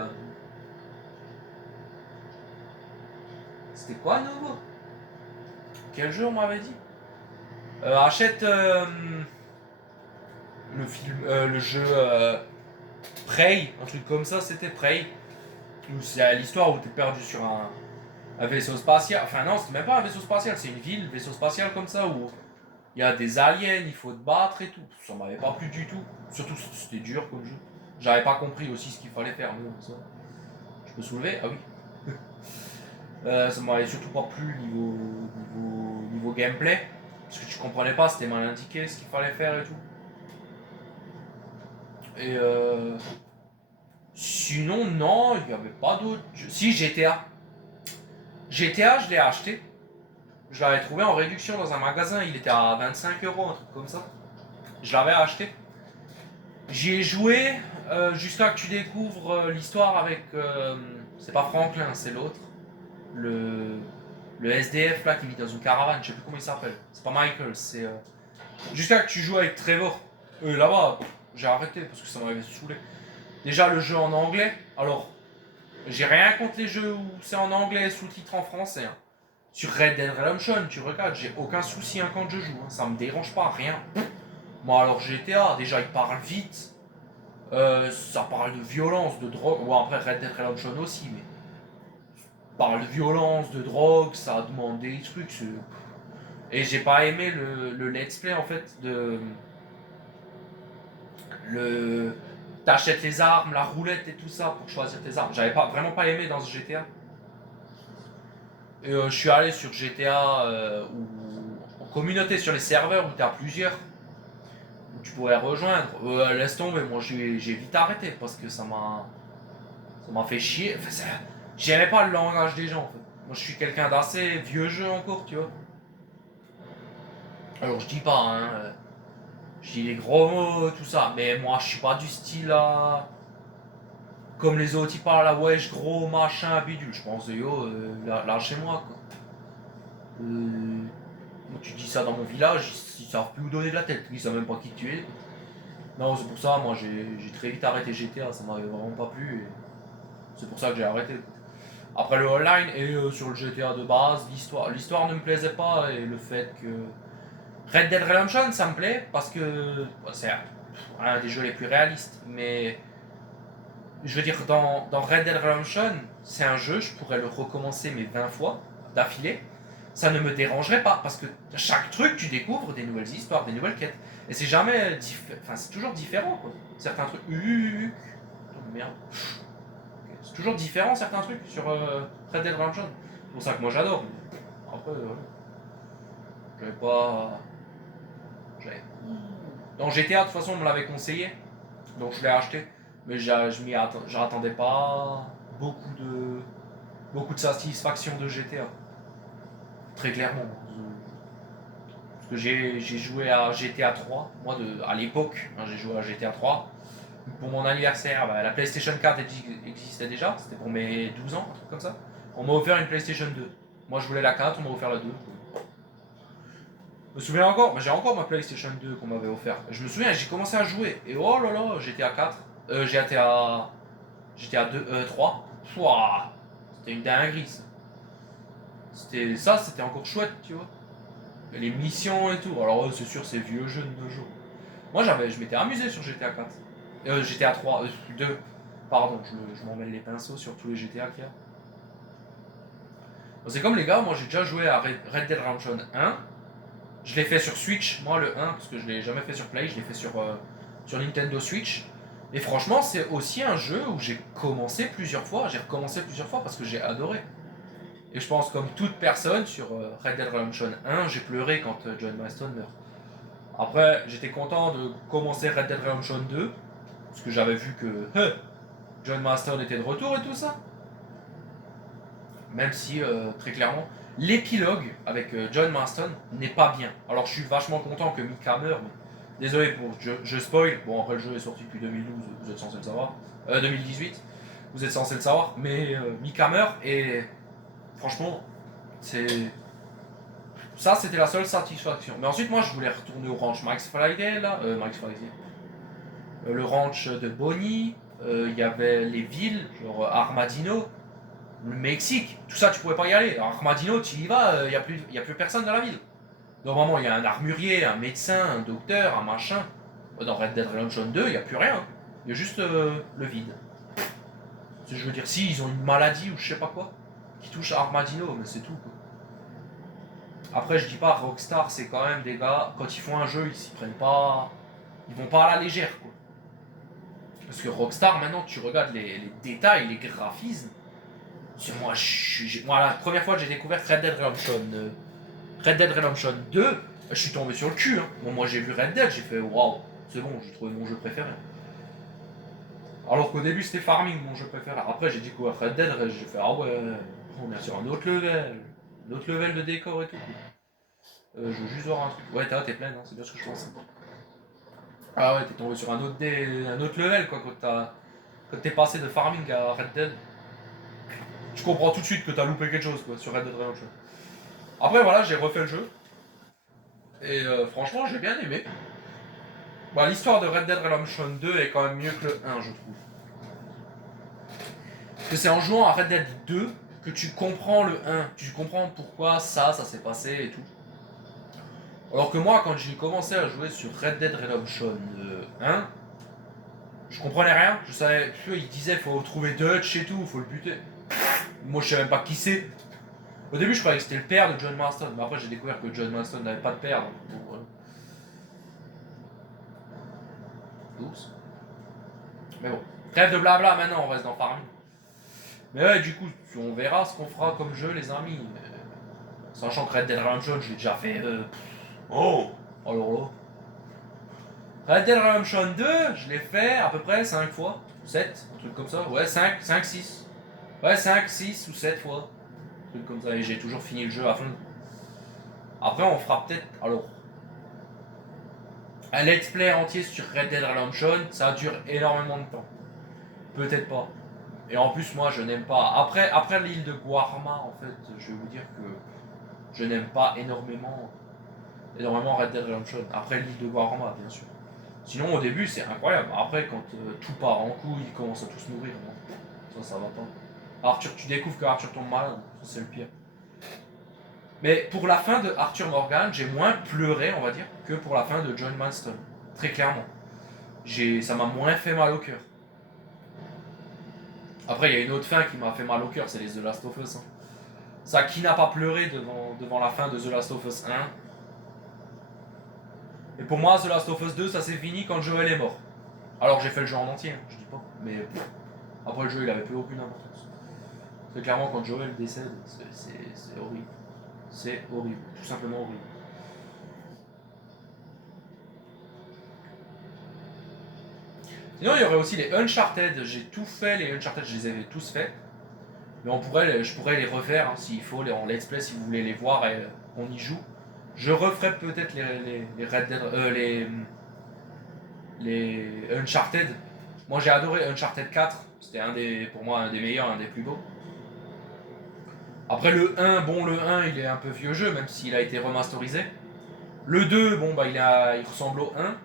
C'était quoi nouveau? Quel jeu on m'avait dit? Achète le jeu Prey, un truc comme ça, c'était Prey. C'est l'histoire où t'es perdu sur un vaisseau spatial. Enfin non, c'est même pas un vaisseau spatial, c'est une ville, vaisseau spatial comme ça où il y a des aliens, il faut te battre et tout. Ça m'avait pas plu du tout. Surtout c'était dur comme jeu. J'avais pas compris aussi ce qu'il fallait faire. Mais bon, ça. Je peux soulever? Ah oui. Ça m'avait surtout pas plu niveau gameplay. Parce que tu comprenais pas, c'était mal indiqué ce qu'il fallait faire et tout. Et sinon, non, il n'y avait pas d'autres. Si, GTA. GTA, je l'ai acheté. Je l'avais trouvé en réduction dans un magasin. Il était à 25 €, un truc comme ça. Je l'avais acheté. J'y ai joué jusqu'à que tu découvres l'histoire avec. C'est pas Franklin, c'est l'autre. Le, le SDF là qui vit dans une caravane. Je sais plus comment il s'appelle. C'est pas Michael, c'est. Jusqu'à que tu joues avec Trevor. Là-bas, j'ai arrêté parce que ça m'avait saoulé. Déjà, le jeu en anglais. Alors, j'ai rien contre les jeux où c'est en anglais sous-titres en français. Hein. Sur Red Dead Redemption, tu regardes, j'ai aucun souci hein, quand je joue. Hein. Ça me dérange pas, rien. Moi, alors GTA, déjà, il parle vite. Ça parle de violence, de drogue. Ou après Red Dead Redemption aussi, mais. Parle de violence, de drogue, ça demande des trucs. Et j'ai pas aimé le let's play en fait de. Le. T'achètes les armes, la roulette et tout ça pour choisir tes armes. J'avais vraiment pas aimé dans ce GTA. Et je suis allé sur GTA en communauté sur les serveurs où t'as plusieurs. Où tu pourrais rejoindre. Laisse tomber, moi j'ai vite arrêté parce que ça m'a fait chier. Enfin, j'aimais pas le langage des gens en fait. Moi je suis quelqu'un d'assez vieux jeu encore, tu vois. Alors je dis pas, hein. Je dis les gros mots, tout ça. Mais moi je suis pas du style à. Comme les autres, ils parlent à wesh, gros, machin, bidule. Je pense, yo, là chez moi quoi. Moi, tu dis ça dans mon village, ils savent plus où donner de la tête. Ils savent même pas qui tu es. Non, c'est pour ça, moi j'ai très vite arrêté GTA, ça m'avait vraiment pas plu. Et c'est pour ça que j'ai arrêté. Après le online et sur le GTA de base, l'histoire ne me plaisait pas et le fait que. Red Dead Redemption, ça me plaît parce que c'est un des jeux les plus réalistes. Mais je veux dire, dans Red Dead Redemption, c'est un jeu, je pourrais le recommencer mais 20 fois d'affilée. Ça ne me dérangerait pas parce que chaque truc, tu découvres des nouvelles histoires, des nouvelles quêtes. Et c'est jamais. Enfin, c'est toujours différent quoi. Certains trucs. Merde. C'est toujours différent certains trucs sur Red Dead Redemption. C'est pour ça que moi j'adore. Après, voilà. J'avais pas. J'avais. Dans GTA, de toute façon, on me l'avait conseillé. Donc je l'ai acheté. Mais j'attendais pas. beaucoup de satisfaction de GTA. Très clairement. Parce que j'ai joué à GTA 3, moi à l'époque, hein, j'ai joué à GTA 3. Pour mon anniversaire, bah, la PlayStation 4 existait déjà, c'était pour mes 12 ans, un truc comme ça. On m'a offert une PlayStation 2. Moi je voulais la 4, on m'a offert la 2. Je me souviens encore, j'ai encore ma PlayStation 2 qu'on m'avait offert. Je me souviens, j'ai commencé à jouer, et oh là là, GTA 4, GTA 2, 3. Pouah, c'était une dinguerie ça. C'était encore chouette, tu vois. Les missions et tout. Alors c'est sûr, c'est vieux jeu de nos jours. Moi je m'étais amusé sur GTA 4. GTA 3, 2. Pardon, je m'en mêle les pinceaux sur tous les GTA qu'il y a. C'est comme les gars, moi j'ai déjà joué à Red Dead Redemption 1. Je l'ai fait sur Switch, moi le 1, parce que je l'ai jamais fait sur Play, je l'ai fait sur Nintendo Switch. Et franchement, c'est aussi un jeu où j'ai commencé plusieurs fois, j'ai recommencé plusieurs fois parce que j'ai adoré. Et je pense, comme toute personne, sur Red Dead Redemption 1, j'ai pleuré quand John Marston meurt. Après, j'étais content de commencer Red Dead Redemption 2, parce que j'avais vu que John Marston était de retour et tout ça. Même si, très clairement, l'épilogue avec John Marston n'est pas bien. Alors je suis vachement content que Mika meure, mais désolé pour je spoil. Bon, après le jeu est sorti depuis 2012, vous êtes censé le savoir. 2018, vous êtes censé le savoir. Mais Mika meurt et franchement, c'est. Ça, c'était la seule satisfaction. Mais ensuite, moi, je voulais retourner au ranch Max Friday, là. Max Friday. Le ranch de Bonnie. Il y avait les villes, genre Armadillo. Le Mexique, tout ça, tu pouvais pas y aller. Alors, Armadillo, tu y vas, il y a plus personne dans la ville. Normalement, il y a un armurier, un médecin, un docteur, un machin. Dans Red Dead Redemption 2, il n'y a plus rien. Il y a juste le vide. Je veux dire, si, ils ont une maladie ou je sais pas quoi, qui touche à Armadillo, mais c'est tout, quoi. Après, je dis pas, Rockstar, c'est quand même des gars, quand ils font un jeu, ils s'y prennent pas. Ils vont pas à la légère, quoi. Parce que Rockstar, maintenant, tu regardes les détails, les graphismes. Moi, la première fois que j'ai découvert Red Dead Redemption 2, je suis tombé sur le cul. Hein. Bon, moi, j'ai vu Red Dead, j'ai fait waouh, c'est bon, j'ai trouvé mon jeu préféré. Alors qu'au début, c'était Farming, mon jeu préféré. Après, j'ai découvert Red Dead, j'ai fait ah ouais, on est sur un autre level de décor et tout. Je veux juste voir un truc. Ouais, t'es plein, hein, c'est bien ce que je pense. Ah ouais, t'es tombé sur un autre level quoi quand t'es passé de Farming à Red Dead. Je comprends tout de suite que t'as loupé quelque chose quoi sur Red Dead Redemption. Après voilà, j'ai refait le jeu. Et franchement, j'ai bien aimé. Bah, l'histoire de Red Dead Redemption 2 est quand même mieux que le 1, je trouve. Parce que c'est en jouant à Red Dead 2 que tu comprends le 1. Tu comprends pourquoi ça s'est passé et tout. Alors que moi, quand j'ai commencé à jouer sur Red Dead Redemption 1, je comprenais rien. Je savais, il disait faut trouver Dutch et tout, faut le buter. Moi, je savais même pas qui c'est. Au début, je croyais que c'était le père de John Marston, mais après, j'ai découvert que John Marston n'avait pas de père. Donc, voilà. Oups. Mais bon. Trêve de blabla, maintenant, on reste dans Farming. Mais ouais, du coup, on verra ce qu'on fera comme jeu, les amis. Sachant que Red Dead Redemption, je l'ai déjà fait. Oh alors là. Red Dead Redemption 2, je l'ai fait à peu près 5 fois. 7, un truc comme ça. Ouais, 5, 6. Ouais, 5, 6 ou 7 fois. Un truc comme ça. Et j'ai toujours fini le jeu à fond. Après, on fera peut-être. Alors. Un let's play entier sur Red Dead Redemption, ça dure énormément de temps. Peut-être pas. Et en plus, moi, je n'aime pas. Après l'île de Guarma, en fait, je vais vous dire que je n'aime pas énormément Red Dead Redemption. Après l'île de Guarma, bien sûr. Sinon, au début, c'est incroyable. Après, quand tout part en couille, ils commencent à tous mourir. Ça va pas. Arthur, tu découvres que Arthur tombe malade. Ça, c'est le pire. Mais pour la fin de Arthur Morgan, j'ai moins pleuré, on va dire, que pour la fin de John Marston. Très clairement. Ça m'a moins fait mal au cœur. Après, il y a une autre fin qui m'a fait mal au cœur, c'est les The Last of Us. Hein. Ça, qui n'a pas pleuré devant la fin de The Last of Us 1. Et pour moi, The Last of Us 2, ça s'est fini quand Joel est mort. Alors j'ai fait le jeu en entier, hein, je dis pas. Mais après le jeu, il avait plus aucune importance. C'est clairement quand Joel décède, c'est horrible. C'est horrible, tout simplement horrible. Sinon, il y aurait aussi les Uncharted. J'ai tout fait, les Uncharted, je les avais tous faits. Mais je pourrais les refaire hein, s'il faut, en let's play si vous voulez les voir et on y joue. Je referai peut-être les Red Dead, les Uncharted. Moi j'ai adoré Uncharted 4, c'était pour moi un des meilleurs, un des plus beaux. Après le 1, bon le 1 il est un peu vieux jeu même s'il a été remasterisé. Le 2, bon bah il ressemble au 1.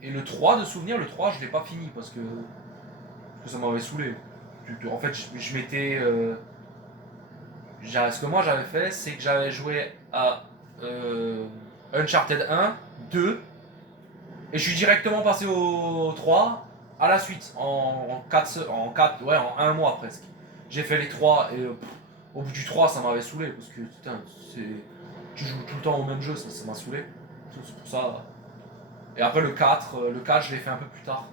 Et le 3 de souvenir, le 3 je l'ai pas fini parce que ça m'avait saoulé. En fait je m'étais... ce que moi j'avais fait c'est que j'avais joué à Uncharted 1, 2, et je suis directement passé au 3 à la suite, en 4, ouais, en 1 mois presque. J'ai fait les 3 et au bout du 3 ça m'avait saoulé parce que putain, tu joues tout le temps au même jeu, ça m'a saoulé. C'est pour ça. Et après le 4 je l'ai fait un peu plus tard,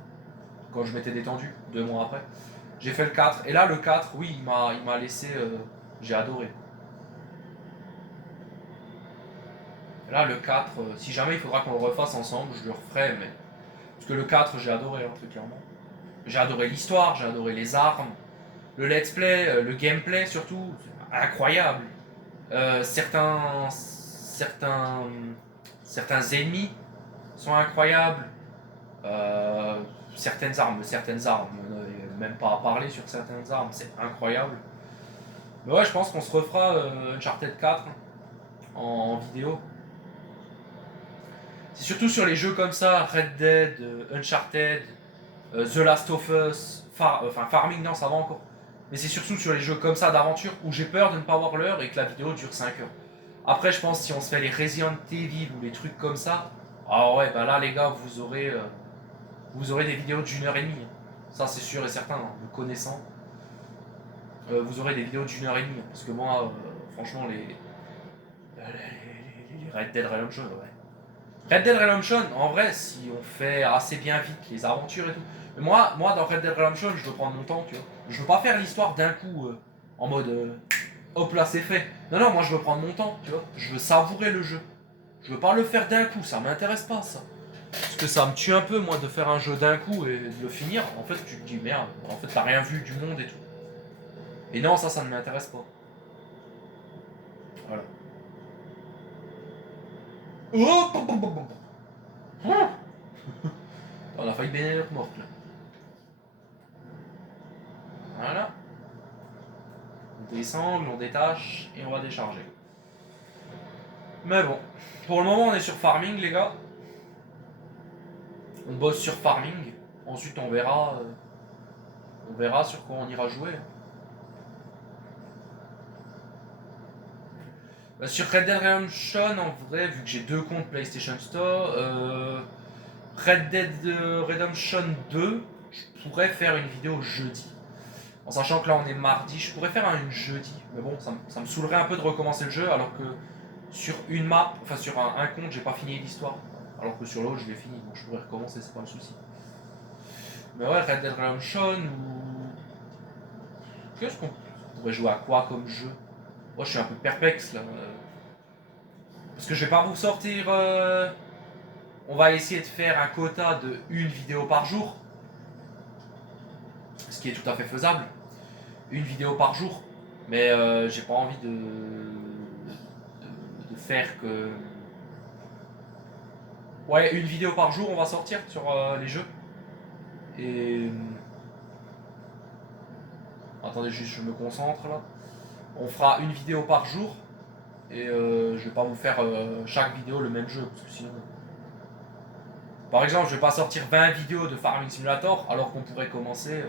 quand je m'étais détendu, 2 mois après. J'ai fait le 4 et là le 4, oui, il m'a laissé. J'ai adoré. Là le 4, si jamais il faudra qu'on le refasse ensemble, je le referai, mais. Parce que le 4, j'ai adoré, hein, très clairement. J'ai adoré l'histoire, j'ai adoré les armes, le let's play, le gameplay surtout, incroyable. Certains ennemis sont incroyables. Certaines armes, même pas à parler sur certaines armes, c'est incroyable. Mais ouais, je pense qu'on se refera Uncharted 4 en vidéo. C'est surtout sur les jeux comme ça, Red Dead, Uncharted, The Last of Us, Farming, non, ça va encore. Mais c'est surtout sur les jeux comme ça d'aventure où j'ai peur de ne pas voir l'heure et que la vidéo dure 5 heures. Après, je pense si on se fait les Resident Evil ou les trucs comme ça, ah ouais, bah là les gars, vous aurez des vidéos d'1 heure et demie. Ça, c'est sûr et certain, hein, me connaissant. Vous aurez des vidéos d'1 heure et demie. Parce que moi, franchement, les Red Dead Redemption, ouais. Red Dead Redemption, en vrai, si on fait assez bien vite les aventures et tout. Mais moi dans Red Dead Redemption, je veux prendre mon temps, tu vois. Je veux pas faire l'histoire d'un coup en mode hop là, c'est fait. Non, moi je veux prendre mon temps, tu vois. Je veux savourer le jeu. Je veux pas le faire d'un coup, ça m'intéresse pas ça. Parce que ça me tue un peu, moi, de faire un jeu d'un coup et de le finir. En fait, tu te dis merde, en fait, t'as rien vu du monde et tout. Et non, ça ne m'intéresse pas. Voilà. Oh, on a failli bien être morte là. Voilà. On descend, on détache et on va décharger. Mais bon, pour le moment on est sur farming les gars. On bosse sur farming. Ensuite on verra sur quoi on ira jouer. Bah, sur Red Dead Redemption, en vrai, vu que j'ai 2 comptes PlayStation Store, Red Dead Redemption 2, je pourrais faire une vidéo jeudi. En sachant que là on est mardi, je pourrais faire une jeudi. Mais bon, ça me saoulerait un peu de recommencer le jeu alors que sur une map, enfin sur un compte, j'ai pas fini l'histoire. Alors que sur l'autre, je l'ai fini, donc je pourrais recommencer, c'est pas le souci. Mais ouais, Red Dead Redemption ou. Qu'est-ce qu'on pourrait jouer à quoi comme jeu? Moi je suis un peu perplexe là. Parce que je vais pas vous sortir. On va essayer de faire un quota de 1 vidéo par jour. Ce qui est tout à fait faisable. 1 vidéo par jour. Mais j'ai pas envie de faire que. Ouais, 1 vidéo par jour on va sortir sur les jeux. Et. Attendez, juste je me concentre là. On fera 1 vidéo par jour. Et je vais pas vous faire chaque vidéo le même jeu. Parce que sinon. Par exemple, je vais pas sortir 20 vidéos de Farming Simulator alors qu'on pourrait commencer.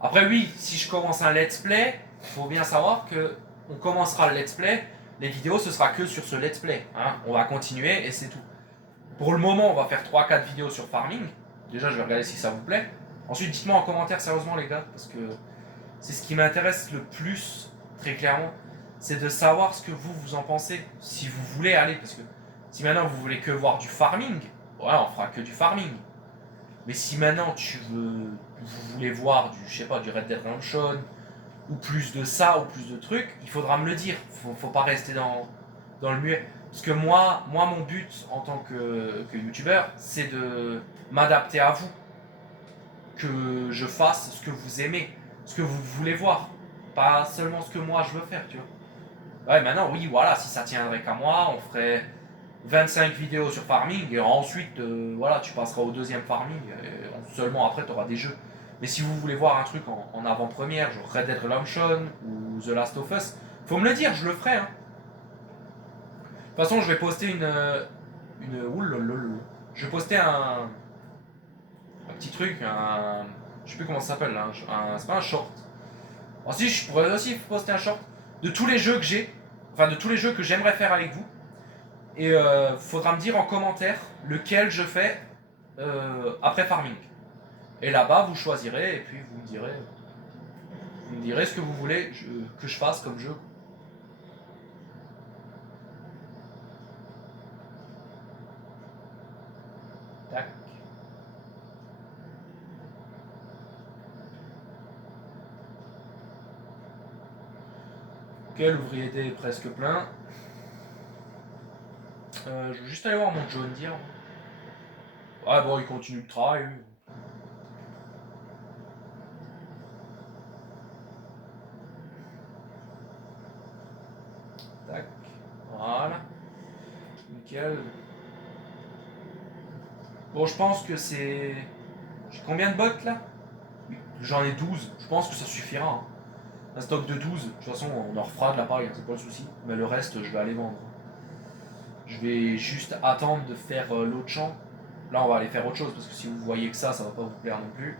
Après, oui, si je commence un let's play, il faut bien savoir que on commencera le let's play. Les vidéos, ce sera que sur ce let's play. Hein. On va continuer et c'est tout. Pour le moment, on va faire 3-4 vidéos sur Farming. Déjà, je vais regarder si ça vous plaît. Ensuite, dites-moi en commentaire sérieusement, les gars, parce que c'est ce qui m'intéresse le plus, très clairement. C'est de savoir ce que vous en pensez. Si vous voulez aller, parce que si maintenant vous voulez que voir du farming, ouais, on fera que du farming. Mais si maintenant vous voulez voir je sais pas, du Red Dead Redemption, ou plus de ça, ou plus de trucs, il faudra me le dire. Faut pas rester dans le muet. Parce que moi, mon but en tant que youtubeur, c'est de m'adapter à vous. Que je fasse ce que vous aimez. ce que vous voulez voir, pas seulement ce que moi je veux faire, tu vois. Ouais, maintenant, oui, voilà, si ça tiendrait qu'à moi, on ferait 25 vidéos sur farming et ensuite, voilà, tu passeras au deuxième farming et seulement après, tu auras des jeux. Mais si vous voulez voir un truc en avant-première, genre Red Dead Redemption ou The Last of Us, faut me le dire, je le ferai. Hein. De toute façon, je vais poster oulololol. Je vais poster un petit truc, je sais plus comment ça s'appelle là, c'est pas un short. Alors si, je pourrais aussi poster un short de tous les jeux que j'ai, enfin de tous les jeux que j'aimerais faire avec vous. Et faudra me dire en commentaire lequel je fais après farming. Et là-bas, vous choisirez et puis vous me direz ce que vous voulez que je fasse comme jeu. Tac. Ok, l'ouvrier est presque plein. Je vais juste aller voir mon John Deere. Ouais, bon, il continue de travailler. Tac. Voilà. Nickel. Bon, je pense que c'est. J'ai combien de bottes là? J'en ai 12. Je pense que ça suffira. Hein. Un stock de 12. De toute façon, on en refera de la paille, hein, c'est pas le souci. Mais le reste, je vais aller vendre. Je vais juste attendre de faire l'autre champ. Là, on va aller faire autre chose parce que si vous voyez que ça va pas vous plaire non plus.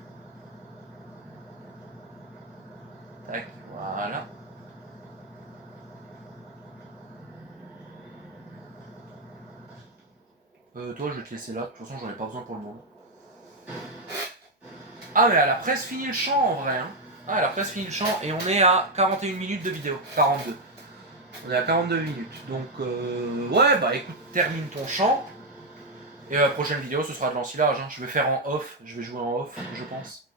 Tac, voilà. Toi, je vais te laisser là. De toute façon, j'en ai pas besoin pour le moment. Ah, mais elle a presque fini le champ en vrai. Hein. Ah, elle a presque fini le champ et on est à 41 minutes de vidéo. 42. On est à 42 minutes. Donc, ouais, bah écoute, termine ton champ. Et la prochaine vidéo, ce sera de l'ensilage. Hein. Je vais faire en off. Je vais jouer en off, je pense.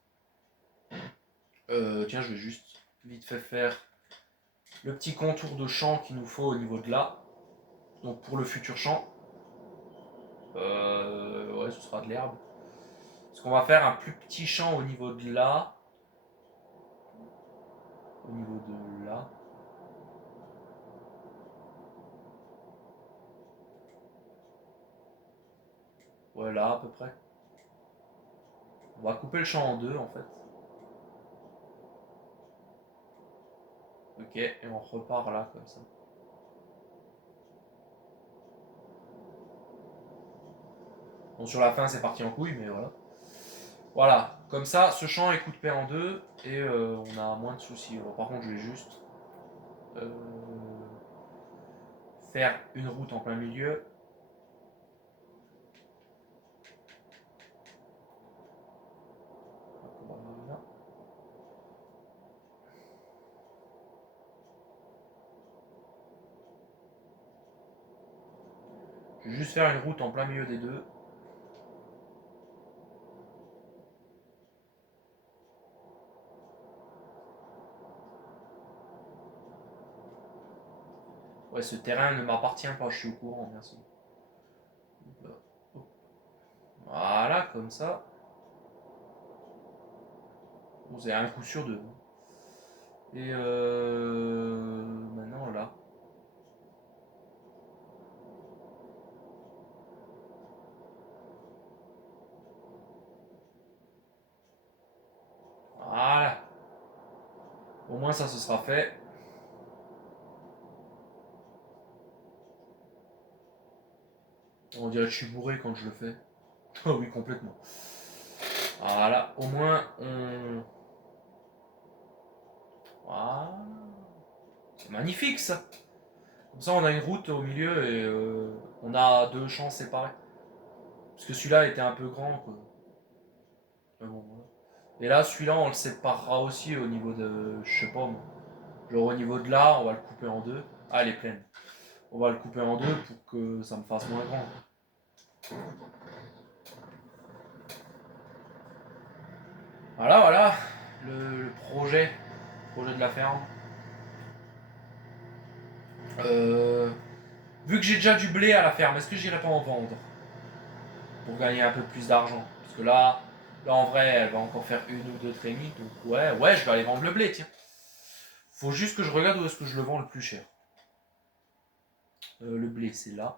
Tiens, je vais juste vite fait faire le petit contour de champ qu'il nous faut au niveau de là. Donc pour le futur champ. Ouais, ce sera de l'herbe. Parce qu'on va faire un plus petit champ au niveau de là. Au niveau de là. Ouais, là à peu près. On va couper le champ en deux en fait. Ok, et on repart là comme ça. Bon, sur la fin, c'est parti en couille, mais voilà. Voilà, comme ça, ce champ est coupé en deux et on a moins de soucis. Alors, par contre, je vais juste faire une route en plein milieu. Voilà. Je vais juste faire une route en plein milieu des deux. Ouais, ce terrain ne m'appartient pas, je suis au courant, merci. Voilà, comme ça. Vous avez un coup sur deux. Et maintenant là. Voilà. Au moins ça, ce sera fait. On dirait que je suis bourré quand je le fais. Oh oui, complètement. Voilà, au moins on... Voilà. C'est magnifique ça. Comme ça, on a une route au milieu et on a deux champs séparés. Parce que celui-là était un peu grand, quoi. Mais bon, voilà. Et là, celui-là, on le séparera aussi au niveau de... Je sais pas, moi. Genre au niveau de là, on va le couper en deux. Ah, elle est pleine. On va le couper en deux pour que ça me fasse moins grand. Voilà, voilà. Le projet. Projet de la ferme. Vu que j'ai déjà du blé à la ferme, est-ce que j'irai pas en vendre pour gagner un peu plus d'argent? Parce que là Là, en vrai, elle va encore faire une ou deux trainings. Donc, ouais, je vais aller vendre le blé, tiens. Faut juste que je regarde où est-ce que je le vends le plus cher. Le blé, c'est là.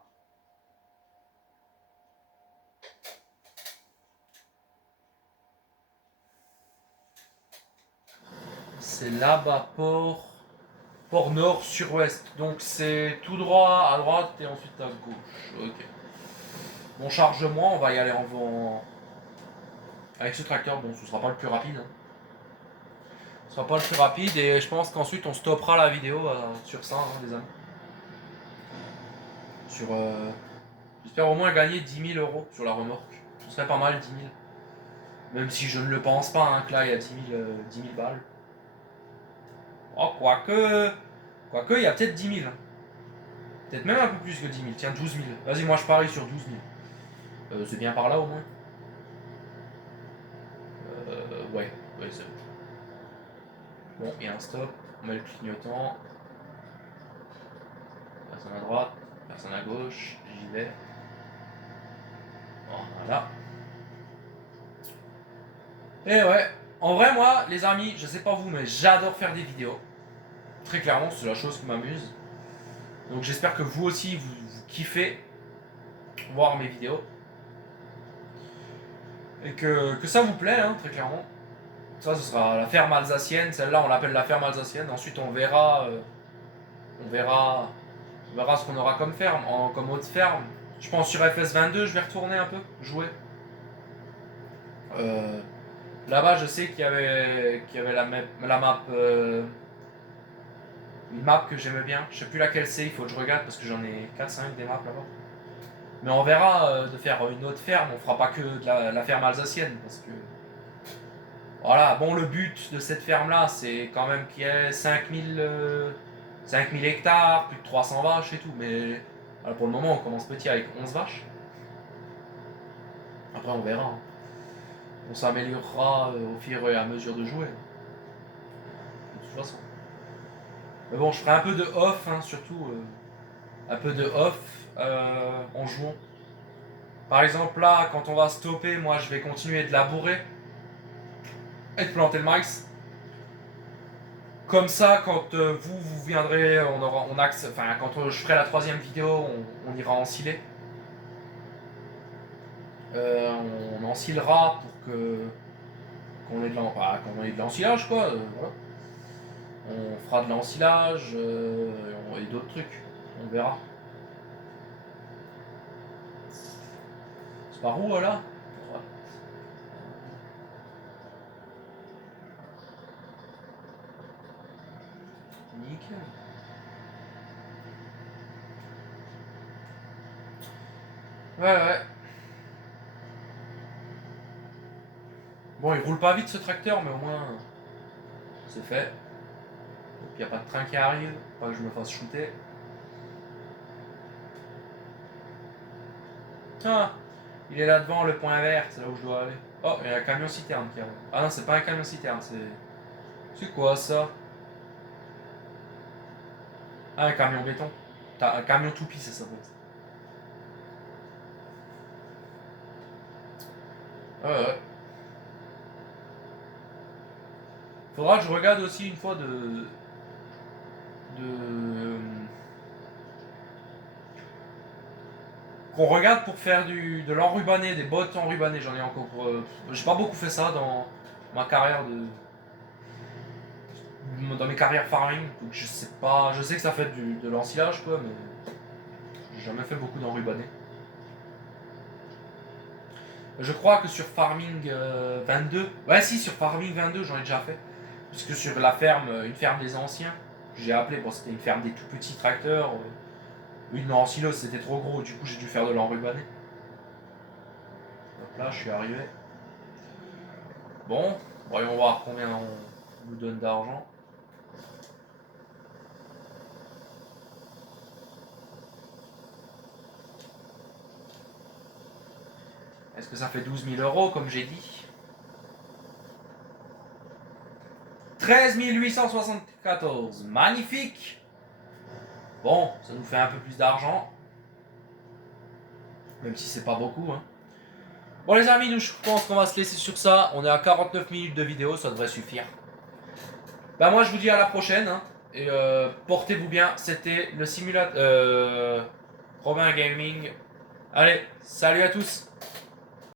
C'est là-bas, port nord, sur-ouest. Donc, c'est tout droit à droite et ensuite à gauche. Ok. Bon, charge-moi, on va y aller en vent. Avec ce tracteur, bon, ce sera pas le plus rapide. Hein. Ce sera pas le plus rapide et je pense qu'ensuite on stoppera la vidéo sur ça, hein, les amis. Sur. J'espère au moins gagner 10 000 euros sur la remorque. Ce serait pas mal, 10 000. Même si je ne le pense pas, hein, que là il y a 10 000 balles. Oh, quoique. Quoique, il y a peut-être 10 000. Hein. Peut-être même un peu plus que 10 000. Tiens, 12 000. Vas-y, moi je parie sur 12 000. C'est bien par là au moins. Ouais, c'est bon. Bon, il y a un stop. On met le clignotant. Personne à droite, personne à gauche. J'y vais. Voilà. Et ouais, en vrai, moi, les amis, je sais pas vous, mais j'adore faire des vidéos. Très clairement, c'est la chose qui m'amuse. Donc j'espère que vous aussi, vous kiffez voir mes vidéos. Et que ça vous plaît, hein, très clairement. Ça, ce sera la ferme alsacienne. Celle-là, on l'appelle la ferme alsacienne. Ensuite, on verra, on verra ce qu'on aura comme ferme, comme autre ferme. Je pense sur FS22, je vais retourner un peu, jouer. Euh, Là-bas, je sais qu'il y avait la map, une map que j'aimais bien. Je sais plus laquelle c'est, il faut que je regarde parce que j'en ai 4-5 des maps là-bas. Mais on verra de faire une autre ferme, on fera pas que de la ferme alsacienne parce que. Voilà, bon, le but de cette ferme-là, c'est quand même qu'il y ait 5000 hectares, plus de 300 vaches et tout. Mais voilà, pour le moment, on commence petit avec 11 vaches. Après, on verra. Hein. On s'améliorera au fur et à mesure de jouer. De toute façon. Mais bon, je ferai un peu de off, hein, surtout. Un peu de off en jouant. Par exemple, là, quand on va stopper, moi, je vais continuer de labourer et de planter le maïs. Comme ça, quand vous viendrez, quand je ferai la troisième vidéo, on ira ensiler. On ensilera pour qu'on ait qu'on ait de l'ensilage, quoi. Voilà. On fera de l'ensilage et d'autres trucs. On verra. C'est par où, là? Nickel. Ouais. Bon, il roule pas vite ce tracteur, mais au moins c'est fait. Il n'y a pas de train qui arrive, pas que je me fasse shooter. Ah, il est là devant le point vert, c'est là où je dois aller. Oh, il y a un camion citerne qui arrive. Ah non, c'est pas un camion citerne, c'est. C'est quoi ça? Ah, un camion béton. T'as un camion toupie, ça s'appelle. Ouais. Faudra que je regarde aussi une fois qu'on regarde pour faire de l'enrubané, des bottes enrubanées. J'en ai encore. J'ai pas beaucoup fait ça dans ma carrière dans mes carrières farming. Donc je sais pas. Je sais que ça fait de l'ensilage quoi, mais j'ai jamais fait beaucoup d'enrubané. Je crois que sur Farming 22. Ouais si sur Farming 22 j'en ai déjà fait. Parce que sur la ferme, une ferme des anciens, que j'ai appelé, bon c'était une ferme des tout petits tracteurs. Une en silo c'était trop gros, du coup j'ai dû faire de l'enrubané. Donc là je suis arrivé. Bon, voyons voir combien on nous donne d'argent. Est-ce que ça fait 12 000 euros comme j'ai dit? 13 874, magnifique. Bon, ça nous fait un peu plus d'argent. Même si c'est pas beaucoup. Hein. Bon les amis, nous je pense qu'on va se laisser sur ça. On est à 49 minutes de vidéo, ça devrait suffire. Bah moi je vous dis à la prochaine. Hein, et portez-vous bien. C'était le simulateur Robin Gaming. Allez, salut à tous.